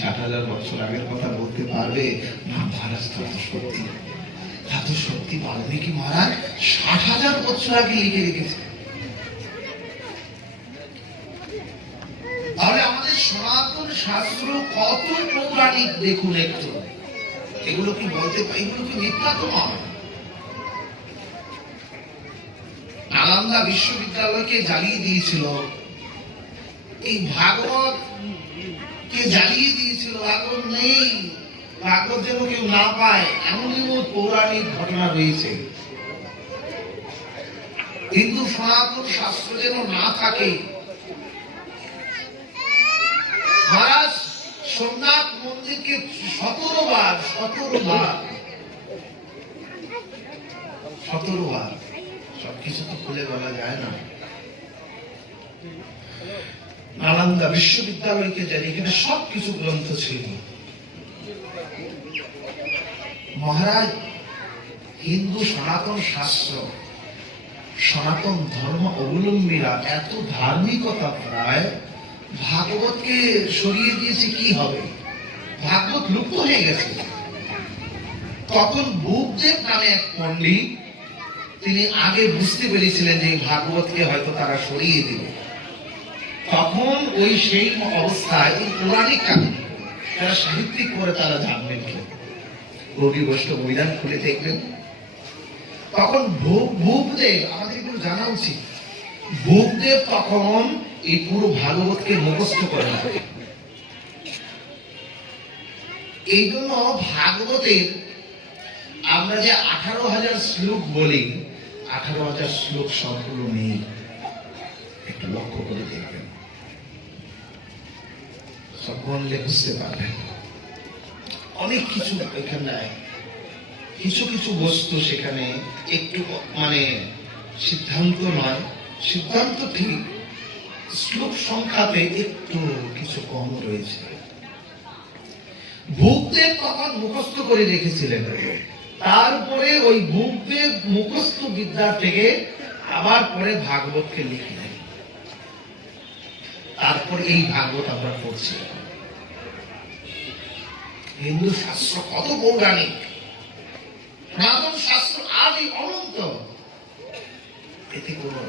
ষাট হাজার বছর আগের কথা বলতে পারবে না মহারাজ তা তো সত্যি তা তো সত্যি বাল্মীকি মহারাজ ষাট হাজার বছর আগে লিখে রেখেছে। তাহলে আমাদের সনাতন শাস্ত্র কত পৌরাণিক দেখুন একটু। এগুলো কি বলতে পারি? এগুলো কি মিথ্যা তো নয়। নালন্দা বিশ্ববিদ্যালয়কে জ্বালিয়ে দিয়েছিল। এই ভাগবত কে জ্বালিয়ে দিয়েছিল? ভাগবত নেই। ভাগবত যেন কেউ না পায় এমন পৌরাণিক ঘটনা রয়েছে। হিন্দু সনাতন শাস্ত্র যেন না থাকে। মহারাজ, সোমনাথ মন্দিরকে সতেরো বার সতেরো বার সতেরো বার সবকিছু তো খুলে বলা যায় না। নালন্দা বিশ্ববিদ্যালয়কে জানি এখানে সবকিছু গ্রন্থ ছিল। মহারাজ, হিন্দু সনাতন শাস্ত্র, সনাতন ধর্ম অবলম্বীরা এত ধার্মিকতা প্রায় ভাগবতকে সরিয়ে দিয়েছে কি হবে? ভাগবত লুপ্ত হয়ে গেছে। তখন বুকদেব নামে এক পণ্ডিত, তিনি আগে বুঝতে পেরেছিলেন যে ভাগবতকে হয়তো তারা সরিয়ে দিবে। তখন ওই সেই অবস্থায় এই পৌরাণিক কাহিনী তারা সাহিত্যিক করে তারা জানবেন রবি বৈষ্ণব মৈদান খুলে দেখলেন তখন ভূপদেব আমাদের এগুলো জানা উচিত ভূপদেব তখন এই পুরো ভাগবতকে মুখস্থ করেন এই জন্য ভাগবতের আমরা যে আঠারো হাজার শ্লোক বলি, আঠারো হাজার শ্লোক সবগুলো নেই। একটু লক্ষ্য করে দেখবেন সব বললে বুঝতে পারবেন অনেক কিছু এখানে কিছু কিছু বস্তু সেখানে একটু মানে সিদ্ধান্ত নয়। সিদ্ধান্ত ঠিক, শ্লোক সংখ্যাতে একটু কিছু কম রয়েছে। মুখস্থ করে রেখেছিলেন। তারপরে ওই ভূপদেব মুখস্থ বিদ্যা থেকে আবার পরে ভাগবতকে লিখলেন। তারপর এই ভাগবত আমরা পড়ছি। হিন্দু শাস্ত্র কত পৌরাণিক? সনাতন শাস্ত্র আদি অনন্ত। এতে কোনো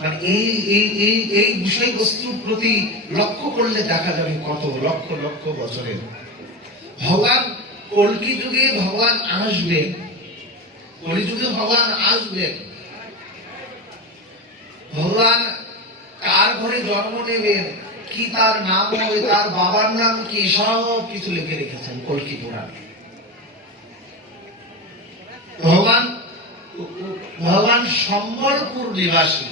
মানে এই এই এই এই বিষয়বস্তুর প্রতি লক্ষ্য করলে দেখা যাবে কত লক্ষ লক্ষ বছরের। ভগবান কলকি যুগে ভগবান আসবে। কলিযুগে ভগবান আসবে। ভগবান কার ঘরে জন্ম নেবেন? কি তার নাম হবে তার বাবার নাম কি, সব কিছু লিখে রেখেছেন কলকি পুরাণে ভগবান ভগবান সম্বলপুর নিবাসী।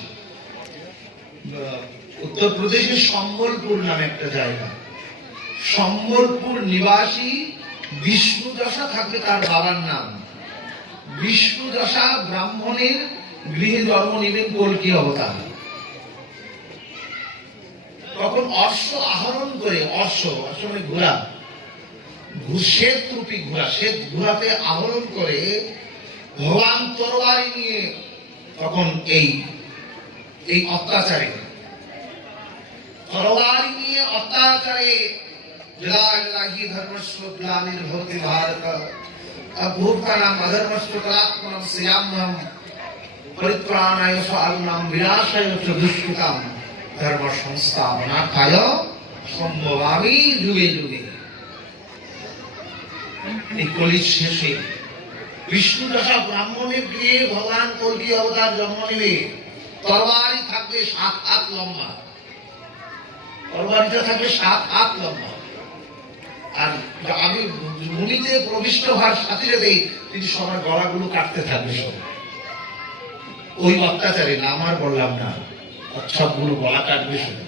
উত্তরপ্রদেশের সম্বলপুর নামে একটা জায়গা। সম্বলপুর নিবাসী বিষ্ণু দশা থাকবে তার বাবার নাম। বিষ্ণু দশা ব্রাহ্মণের গৃহে জন্ম নেবেন কলকি অবতার। তখন অশ্ব আহরণ করে, অশ্ব অশ্ব মানে ঘোড়া। ঘু- শ্বেত রূপী ঘোড়া, শ্বেত ঘোড়াতে আহরণ করে ভগবান তরবারি নিয়ে তখন এই এই অত্যাচারে। তরবারি নিয়ে অত্যাচারে। ধর্মস্ব ভারত। ভূতানাম অধর্মস্ব কলাত্মনম পরিত্রাণায় বিনাশায় চ দুষ্কৃতাম। ধর্ম সংস্থাপনার্থায় সম্ভবামি যুগে যুগে শেষে বিষ্ণু দশা ব্রাহ্মণের গৃহে ভগবান অবতার জন্ম নেবে, তরবারি থাকবে সাত হাত লম্বা। তরবারিটা থাকবে সাত হাত লম্বা। আর আমি মুনিতে প্রবিষ্ট হওয়ার সাথে সাথেই তিনি সবার গলাগুলো কাটতে থাকবে ওই অত্যাচারে নাম আর বললাম না। সবগুলো গলা কাটবে শুধু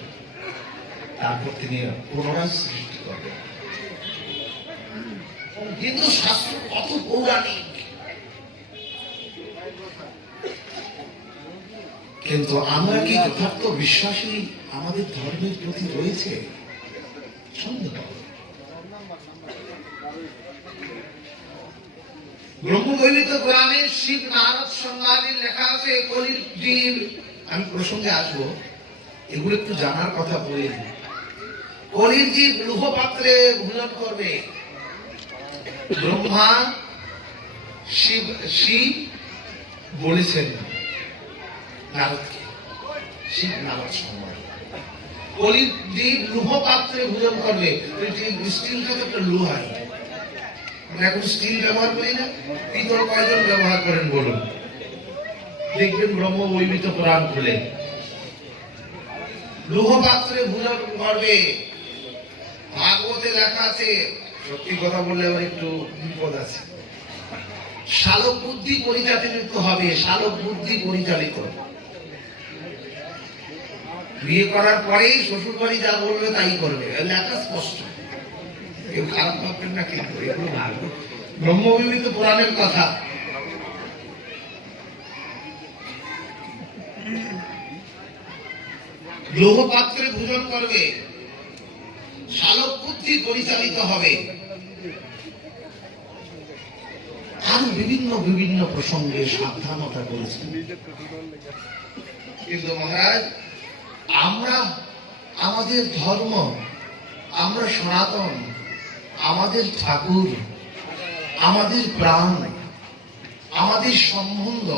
তারপর তিনি পুনরায় সৃষ্টি করবেন। হিন্দু শাস্ত্র কত পৌরাণিক। কিন্তু আমরা কি যথার্থ বিশ্বাসী? আমাদের ধর্মের প্রতি রয়েছে সন্দেহ। ব্রহ্মবৈবিত গ্রামে শিব নারদ সংবাদে লেখা আছে কলির আমি প্রসঙ্গে আসব। এগুলো একটু জানার কথা বলে। দিই কলির জীব লুহ পাত্রে ভোজন করবে, ব্রহ্মা শিব শিব বলেছেন নারদকে, শিব নারদ সময় কলির জীব লুহ পাত্রে ভোজন করবে স্টিলটা তো একটা লোহাই আমরা এখন স্টিল ব্যবহার করি না, পিতল কয়জন ব্যবহার করেন বলুন? দেখবেন ব্রহ্ম বৈমিত পুরাণ খুলে। লোহ পাত্রে ভোজন করবে। ভাগবতে লেখা আছে, সত্যি কথা বললে আবার একটু বিপদ আছে। শালক বুদ্ধি পরিচালিত হবে, শালক বুদ্ধি পরিচালিত। বিয়ে করার পরেই শ্বশুর বাড়ি যা বলবে তাই করবে। লেখা স্পষ্ট। কেউ খারাপ ভাববেন না কিন্তু এগুলো ভালো। ব্রহ্মবিমিত পুরাণের কথা। লৌহ পাত্রে ভোজন করবে। শালক বুদ্ধি পরিচালিত হবে। আরও বিভিন্ন বিভিন্ন প্রসঙ্গে সাবধানতা করেছেন। কিন্তু মহারাজ, আমরা আমাদের ধর্ম, আমরা সনাতন, আমাদের ঠাকুর, আমাদের প্রাণ, আমাদের সম্বন্ধ,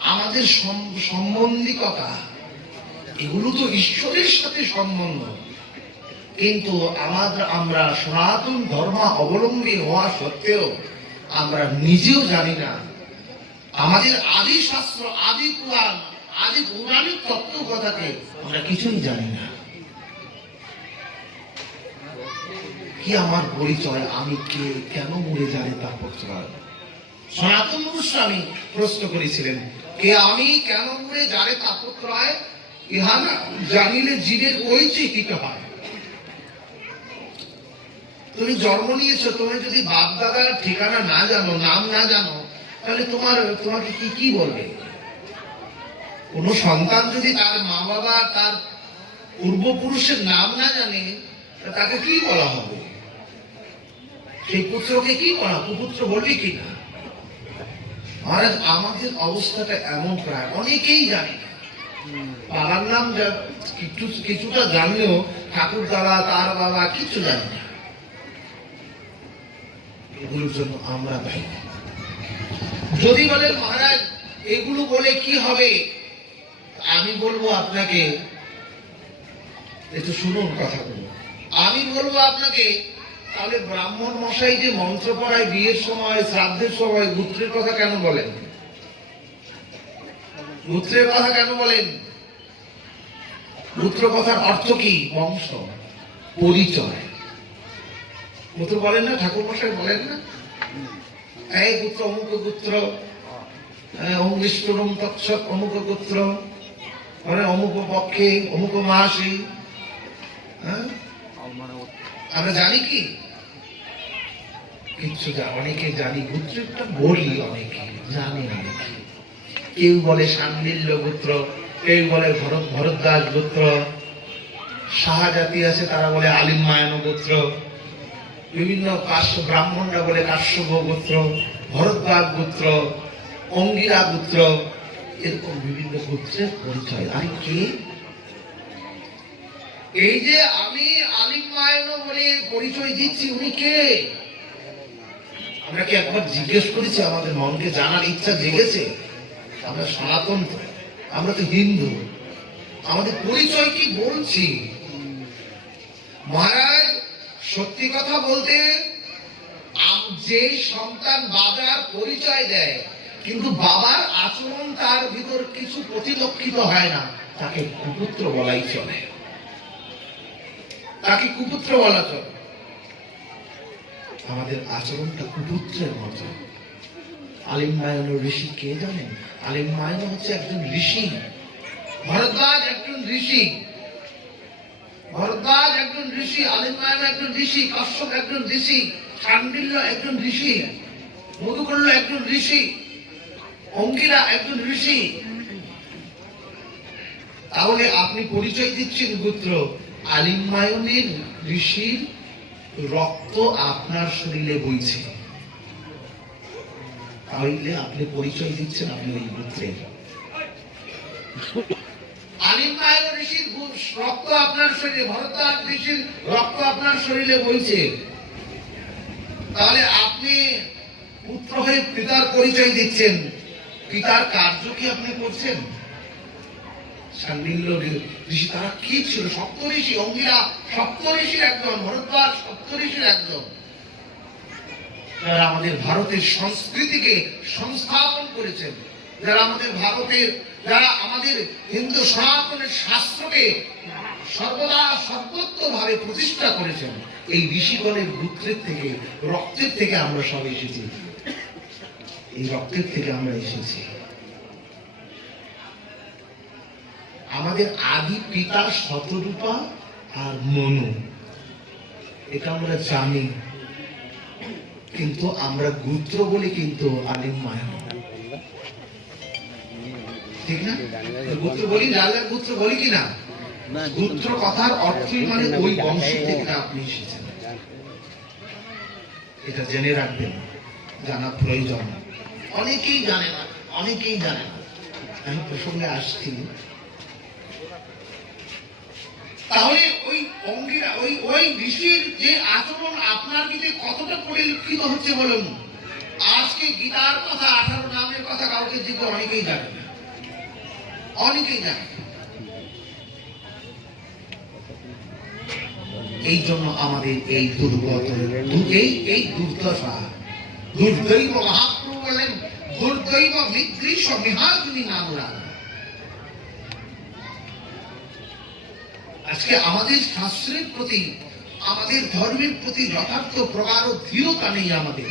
আমাদের সম্বন্ধিকতা এগুলো তো ঈশ্বরের সাথে সম্বন্ধ। কিন্তু আমাদের আমরা সনাতন ধর্ম অবলম্বী হওয়া সত্ত্বেও আমরা নিজেও জানি না। আমাদের আদি শাস্ত্র আদি পুরাণ, আদি পৌরাণিক তত্ত্ব কথাকে আমরা কিছুই জানি না। কি আমার পরিচয়? আমি কে? কেন মরে জানি তাপত্র সনাতন গোস্বামী প্রশ্ন করেছিলেন, কে আমি? কেন মরে জানে তাপত্রয় ইহা না জানিলে জীবের চিহিত হয়। তুমি জন্ম নিয়েছো, তুমি যদি বাপ দাদার ঠিকানা না জানো, নাম না জানো, তাহলে তোমার, তোমাকে কি কি বলবে? কোন সন্তান যদি তার মা বাবা তার পূর্বপুরুষের নাম না জানে তাকে কি বলা হবে? সেই পুত্রকে কি বলা কুপুত্র বলবে কি না? মহারাজ, আমাদের অবস্থাটা এমন প্রায়, অনেকেই জানে না। বাবার নাম কিছু কিছুটা জানলেও ঠাকুর দাদা তার বাবা কিছু জানে না। এগুলোর জন্য আমরা দায়ী। যদি বলেন, মহারাজ, এগুলো বলে কি হবে? আমি বলব আপনাকে, একটু শুনুন কথাগুলো আমি বলব আপনাকে, তাহলে ব্রাহ্মণ মশাই যে মন্ত্র পড়ায় বিয়ের সময়, শ্রাদ্ধের সময়, গুত্রের কথা কেন বলেন? গুত্রের কথা কেন বলেন? গুত্র কথার অর্থ কি? বংশ, পরিচয়। পুত্র বলেন না ঠাকুর মশাই বলেন না? এই পুত্র, অমুক পুত্র অঙ্গিষ্টরম তৎসৎ, অমুক পুত্র মানে অমুক পক্ষে, অমুক মাসি হ্যাঁ? আমরা জানি কি? কিচ্ছু যা অনেকে জানি গোত্রটা বলি অনেকে, জানি অনেকে। কেউ বলে সান্ডিল্য গোত্র, কেউ বলে ভরত ভরদ্বাজ গোত্র, শাহজাতি আছে তারা বলে আলিম মায়ান গোত্র, বিভিন্ন কাশ্য ব্রাহ্মণরা বলে কাশ্যপ গোত্র, ভরদ্বাজ গোত্র, অঙ্গিরা গোত্র, এরকম বিভিন্ন গোত্রের পরিচয়। আমি কি? এই যে আমি আলিম মায়ন বলে পরিচয় দিচ্ছি, উনি কে? আমরা কি একবার জিজ্ঞেস করেছি? আমাদের মনকে জানার ইচ্ছা জেগেছে? আমরা সনাতন আমরা তো হিন্দু। আমাদের পরিচয় কি বলছি? মহারাজ, সত্যি কথা বলতে যে সন্তান বাবার পরিচয় দেয়, কিন্তু বাবার আচরণ তার ভিতর কিছু প্রতিলক্ষিত হয় না। তাকে কুপুত্র বলাই চলে। তাকে কুপুত্র বলা চলে। আমাদের আচরণটা কুপুত্রের মতো আলিম মায়ন ঋষি কে জানেন? আলিম মায়ন হচ্ছে একজন ঋষি। ভরদ্বাজ একজন ঋষি। ভরদ্বাজ একজন ঋষি আলিমায়ন একজন ঋষি কশ্যপ একজন ঋষি শান্ডিল্য একজন ঋষি মধুকল্য একজন ঋষি, অঙ্কিরা একজন ঋষি। তাহলে আপনি পরিচয় দিচ্ছেন গোত্র। আলিমায়নের ঋষির রক্ত আপনার শরীরে বইছে। তাহলে আপনি পরিচয় দিচ্ছেন, আপনি ওই গোত্রের আলিমায় ঋষির রক্ত আপনার শরীরে ভরদ্বাজ ঋষির রক্ত আপনার শরীরে বইছে। তাহলে আপনি পুত্র হয়ে পিতার পরিচয় দিচ্ছেন। পিতার কার্য কি আপনি করছেন? ঋষি, তারা কি ছিল? সপ্ত ঋষি অঙ্গিরা সপ্ত ঋষির একজন ভরদ্বাজ সপ্ত ঋষির একজন। যারা আমাদের ভারতের সংস্কৃতিকে সংস্থাপন করেছেন, যারা আমাদের ভারতের, যারা আমাদের হিন্দু সনাতনের শাস্ত্রকে সর্বদা সর্বত্র ভাবে প্রতিষ্ঠা করেছেন, এই ঋষিগণের গুত্রের থেকে, রক্তের থেকে আমরা সব এসেছি। এই রক্তের থেকে আমরা এসেছি। আমাদের আদি পিতা শতরূপা আর মনু। এটা আমরা জানি। কিন্তু আমরা গুত্র বলে কিন্তু আলিম মায়া ঠিক না? গুত্র বলি রাজার গুত্র বলি কি না? গুত্র কথার অর্থই মানে ওই বংশ থেকে আপনি এসেছেন। এটা জেনে রাখবেন জানা প্রয়োজন অনেকেই জানে না, অনেকেই জানে না। আমি প্রসঙ্গে আসছি। তাহলে ওই অঙ্গিরা, ওই ওই ঋষির যে আচরণ আপনার দিকে কতটা পরিলক্ষিত হচ্ছে বলুন? আজকে গীতার কথা, আঠারো নামের কথা কাউকে দিতে অনেকেই জানে অনেকেই জানে এই জন্য আমাদের এই দুর্গত, এই এই দুর্দশা, দুর্দৈব মহাপ্রভু বলেন দুর্দৈব মিত্রিশ মিহাগ্নি নামরা। আজকে আমাদের শাস্ত্রের প্রতি, আমাদের ধর্মের প্রতি যথার্থ প্রগাঢ় ধীরতা নেই আমাদের।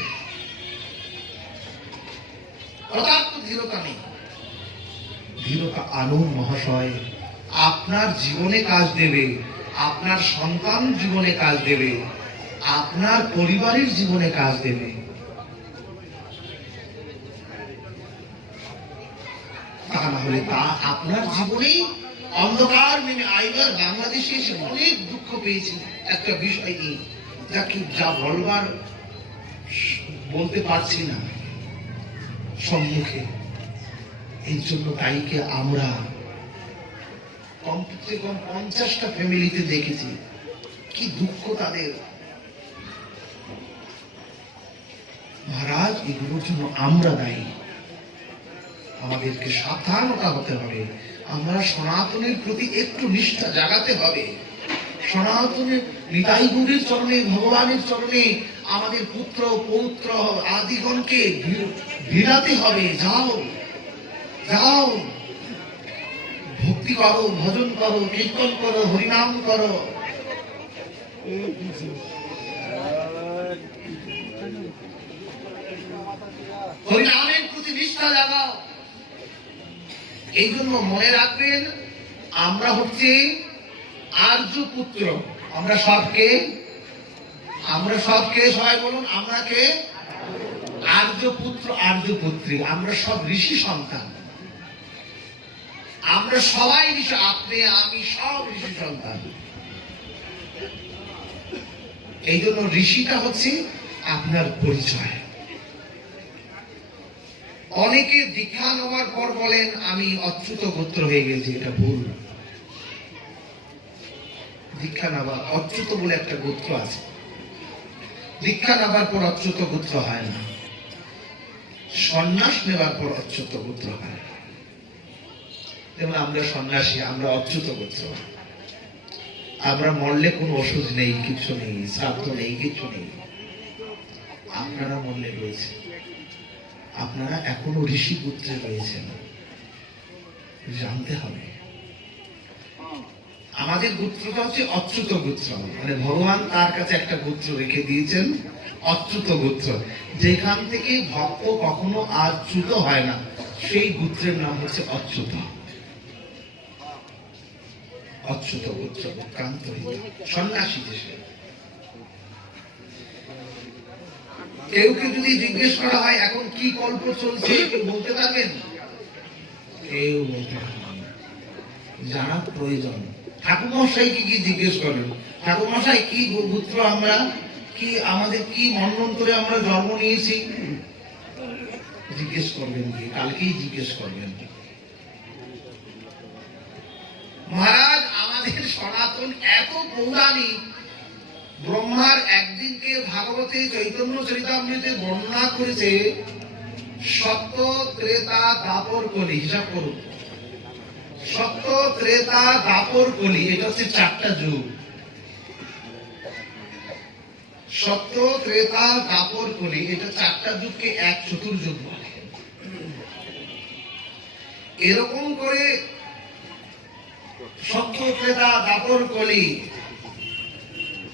ধীরতা আনুন মহাশয়, আপনার জীবনে কাজ দেবে, আপনার সন্তান জীবনে কাজ দেবে, আপনার পরিবারের জীবনে কাজ দেবে। তা না হলে তা আপনার জীবনেই অন্ধকার নেমে আইবার বাংলাদেশে এসে অনেক দুঃখ পেয়েছি। একটা বিষয় নিয়ে যা কি যা বলবার বলতে পারছি না। সম্মুখে। এই জন্য তাইকে আমরা কমপক্ষে কম পঞ্চাশটা ফ্যামিলিতে দেখেছি। কি দুঃখ তাদের। মহারাজ, এগুলোর জন্য আমরা দায়ী। আমাদেরকে সাবধানতা হতে হবে। আমরা সনাতনের প্রতি একটু নিষ্ঠা জাগাতে হবে। সনাতনের নিতাই গুরুর চরণে, ভগবানের চরণে আমাদের পুত্র, পৌত্র আদিগণকে ভিড়াতে হবে। যাও যাও। ভক্তি করো, ভজন করো, কীর্তন করো, হরিনাম করো। হরিনামের প্রতি নিষ্ঠা জাগাও। এই জন্য মনে রাখবেন, আমরা হচ্ছে আর্য পুত্র। আমরা সবকে আমরা সবকে সবাই বলুন, আমরা কে? আর্য পুত্র, আর্য পুত্রী। আমরা সব ঋষি সন্তান। আমরা সবাই ঋষি, আপনি, আমি সব ঋষি সন্তান। এই জন্য ঋষিটা হচ্ছে আপনার পরিচয়। অনেকে দীক্ষা নেওয়ার পর বলেন, আমি অচ্যুত গোত্র হয়ে গেছি, এটা ভুল। দীক্ষা নেওয়া অচ্যুত বলে একটা গোত্র আছে। দীক্ষা নেওয়ার পর অচ্যুত গোত্র হয় না। সন্ন্যাস নেওয়ার পর অচ্যুত গোত্র হয় যেমন আমরা সন্ন্যাসী, আমরা অচ্যুত গোত্র। আমরা মরলে কোনো ওষুধ নেই, কিছু নেই, শ্রাদ্ধ নেই, কিছু নেই। আপনারা মরলে রয়েছে। আপনারা এখনও ঋষি পুত্রে রয়েছেন। জানতে হবে। আমাদের গোত্রটা হচ্ছে অচ্যুত গোত্র। মানে ভগবান তার কাছে একটা গোত্র রেখে দিয়েছেন, অচ্যুত গোত্র। যেখান থেকে ভক্ত কখনো আর চ্যুত হয় না, সেই গোত্রের নাম হচ্ছে অচ্যুত। অচ্যুত গোত্র ক্রান্ত সন্ন্যাসী দেশে কেউ কে যদি জিজ্ঞেস করা হয়, এখন কি গল্প চলছে বলতে পারবেন? কেউ বলতে। জানা প্রয়োজন। ঠাকুরমশাইকে কি জিজ্ঞেস করেন? ঠাকুরমশাই, কি গোত্র আমরা? কি আমাদের কি মন্বন্তরে আমরা জন্ম নিয়েছি? জিজ্ঞেস করবেন কি? কালকেই জিজ্ঞেস করবেন মহারাজ, আমাদের সনাতন এত পৌরাণিক ব্রহ্মার একদিনকে ভাগবতে চৈতন্য চরিতামৃতে বর্ণনা করেছে সত্য ত্রেতা দাপর কলি, হিসাব করুন। সত্য ত্রেতা দাপর কলি, এটা হচ্ছে চারটা যুগ। সত্য ত্রেতা দাপর কলি, এটা চারটা যুগকে এক চতুর্যুগ বলে। এরকম করে সত্য ত্রেতা দাপর কলি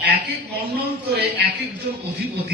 এক এক করে এক একজন অধিপতি।